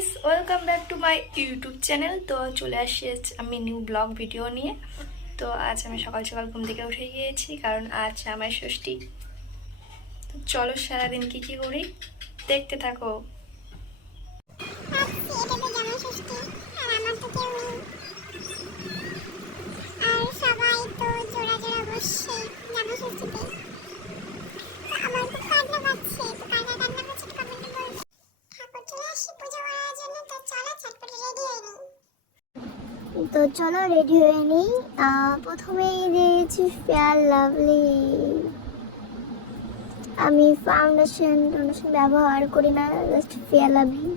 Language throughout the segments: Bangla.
Guys welcome back to my YouTube channel তো চলে আসি আমি নিউ ব্লগ ভিডিও নিয়ে। তো আজ আমি সকাল সকাল ঘুম থেকে উঠে গিয়েছি, কারণ আজ আমার ষষ্ঠী। চলো সারাদিন কি কি করি? দেখতে থাকো। তো চলো রেডি হয়ে নিই। প্রথমেই দিয়েছি ফেয়ার লাভলি আমি ফাউন্ডেশন টাউন্ডেশন ব্যবহার করি না জাস্ট ফেয়ার লাভলি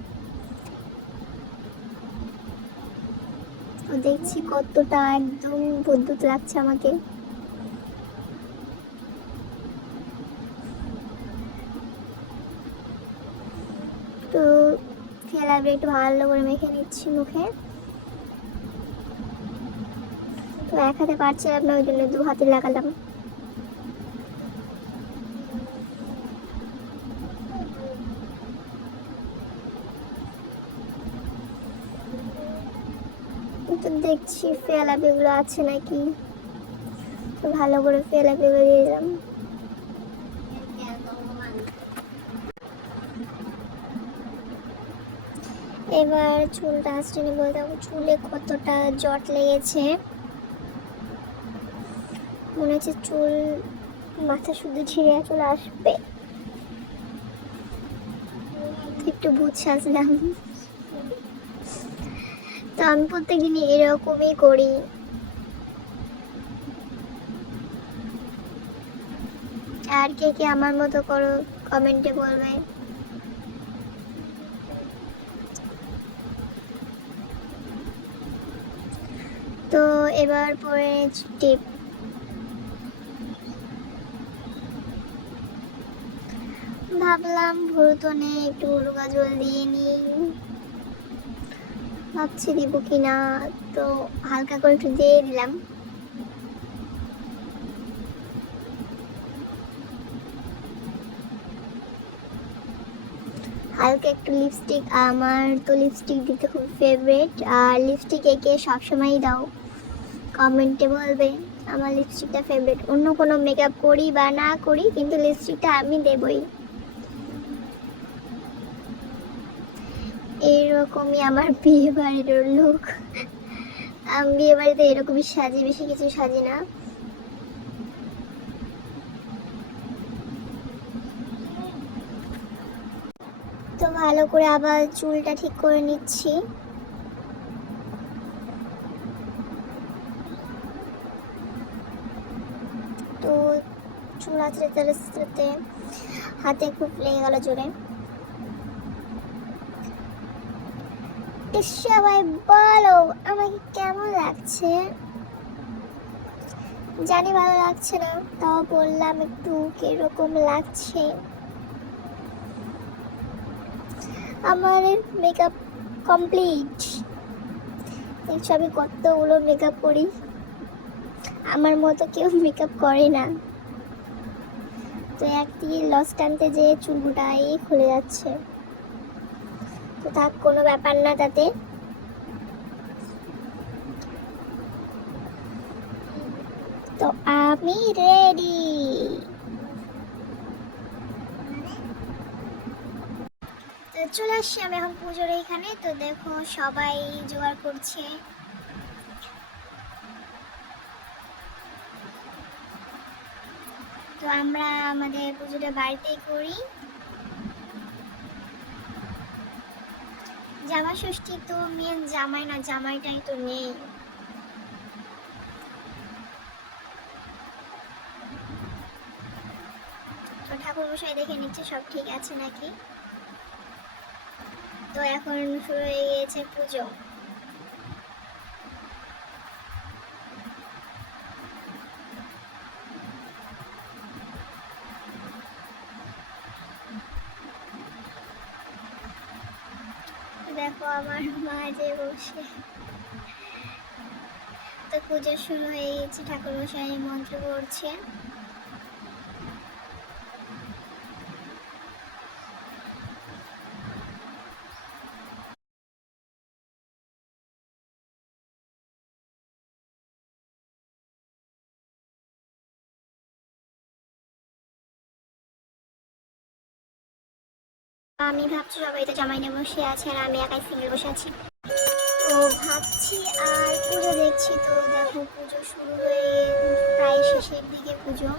তো দেখছি কতটা একদম বুদ্ধুত লাগছে আমাকে। তো ফেলাবে একটু ভালো করে মেখে নিচ্ছি মুখে। তো এক হাতে পারছিলাম না ওই জন্য দু হাতে লাগালাম। তো দেখছি ফেলাপিগুলো আছে নাকি। তো ভালো করে ফেলাপিগুলো দিয়ে দিলাম। এবার চুলটা আসছেনি বলতে চুলে কতটা জট লেগেছে। মনে হচ্ছে চুল মাথা শুধু ছিঁড়ে চলে আসবে। একটু ভূত সাজলাম। তো আমি প্রত্যেকদিনই এরকমই করি। আর কে কে আমার মতো করো কমেন্টে বলবে। তো এবার পরে টিপ ভাবলাম ভুরুতনে একটু উরুগা জল দিয়ে নিই। ভাবছি দিব কি না তো হালকা করে একটু দিয়ে দিলাম। হালকা একটু লিপস্টিক আমার তো লিপস্টিক দিতে খুব ফেভারেট আর লিপস্টিক একে সবসময়ই দাও। কমেন্টে বলবে, আমার লিপস্টিকটা ফেভারিট অন্য কোনো মেকআপ করি বা না করি, কিন্তু লিপস্টিকটা আমি দেবই। এইরকমই আমার বিয়ে বাড়ির লোক। আমি, বিয়ে বাড়িতে এরকমই সাজি, বেশি কিছু সাজি না। তো ভালো করে আবার চুলটা ঠিক করে নিচ্ছি। তো চুল আঁচড়াতে হাতে খুব লেগে গেল জোরে। তো সবাই বলো, আমাকে কেমন লাগছে? জানি ভালো লাগছে না, তাও বললাম একটু কীরকম লাগছে। আমার মেকআপ কমপ্লিট দেখছ আমি কতগুলো মেকআপ করি? আমার মতো কেউ মেকআপ করে না। তো একদিকে লস টানতে যে চুলটাই খুলে যাচ্ছে। তো থাক, কোনো ব্যাপার না তাতে। তো আমি রেডি চলে আসছি আমি এখন পুজোর এইখানে তো দেখো সবাই জোগাড় করছে। তো আমরা আমাদের পুজোটা বাড়িতেই করি। জামা ষষ্ঠী তো মেন জামাই না, জামাইটাই তো নেই। তো ঠাকুর মশাই দেখে নিচ্ছে সব ঠিক আছে নাকি? তো এখন শুরু হয়ে গিয়েছে পুজো দেখো আমার মা যে বসে। তো পুজোর সময় হয়ে গেছে ঠাকুর মশাই মন্ত্র পড়ছে। আমি ভাবছি সবাই তো জামাই নিয়ে বসে আছে আর আমি একাই সিঙ্গেল বসে আছি। তো ভাবছি আর পুজো দেখছি তো, দেখো পুজো শুরু হয়ে প্রায় শেষের দিকে পুজো।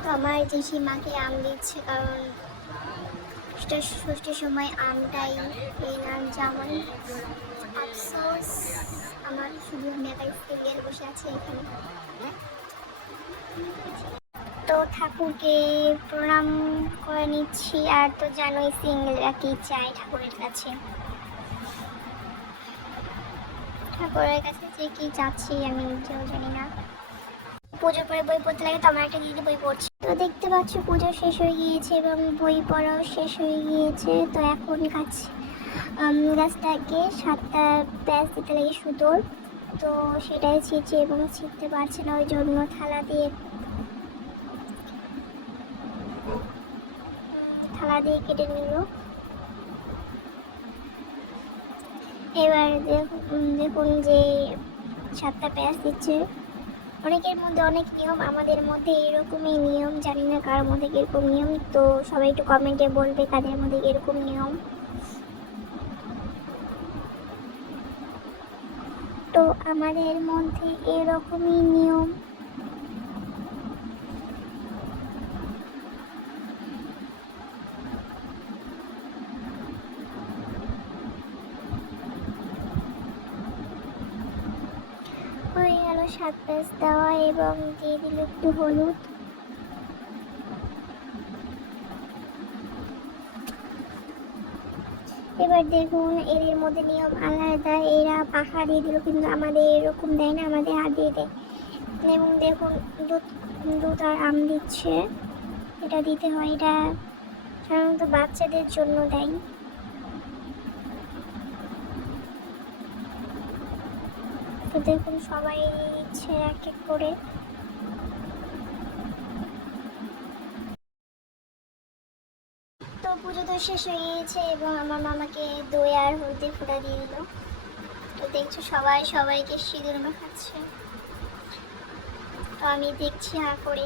তো আমার জেঠি মাকে আম দিচ্ছে কারণ ষষ্ঠীর সময় আমটাই এই নাম আমার তো ঠাকুরকে প্রণাম করে নিচ্ছি, আর তো জানোই সিঙ্গেলরা কি চাই ঠাকুরের কাছে। ঠাকুরের কাছে যে কি চাচ্ছি আমি নিজেও জানি না। পুজো পরে বই পড়তে লাগে তো আমার একটা দিদি বই পড়ছে। তো দেখতে পাচ্ছ পুজো শেষ হয়ে গিয়েছে এবং বই পড়াও শেষ হয়ে গিয়েছে। তো এখন গাছ গাছটাকে সাতটা প্যাচ দিতে লাগে সুতোর। তো সেটাই ছিঁচে এবং ছিঁড়তে পারছে না ওই জন্য থালা দিয়ে। থালা দিয়ে কেটে নিল। এবার দেখ- দেখুন যে সাতটা প্যাঁচ দিচ্ছে। অনেকের মধ্যে অনেক নিয়ম, আমাদের মধ্যে এরকমই নিয়ম, জানি না কার মধ্যে কীরকম নিয়ম, তো সবাই একটু কমেন্টে বলবে কাদের মধ্যে কীরকম নিয়ম। তো আমাদের মধ্যে এরকমই নিয়ম। হয়ে গেল সাত পেঁচ দেওয়া এবং দিয়ে দিল একটু হলুদ। এবার দেখুন এদের মধ্যে নিয়ম আলাদা এরা পাখা দিয়ে দিল, কিন্তু আমাদের এরকম দেয় না, আমাদের হাত দিয়ে দেয়। এবং দেখুন, দুধ দুধ আর আম দিচ্ছে। এটা দিতে হয়, এটা সাধারণত বাচ্চাদের জন্য দেয়। তো দেখুন, সবাই দিচ্ছে এক এক করে তো পুজো তো শেষ হয়ে গিয়েছে এবং আমার মামাকে দই আর হলদি ফোঁটা দিয়ে দিল। তো দেখছ সবাই, সবাইকে সিঁদুর মাখাচ্ছে। তো আমি দেখছি হা করে।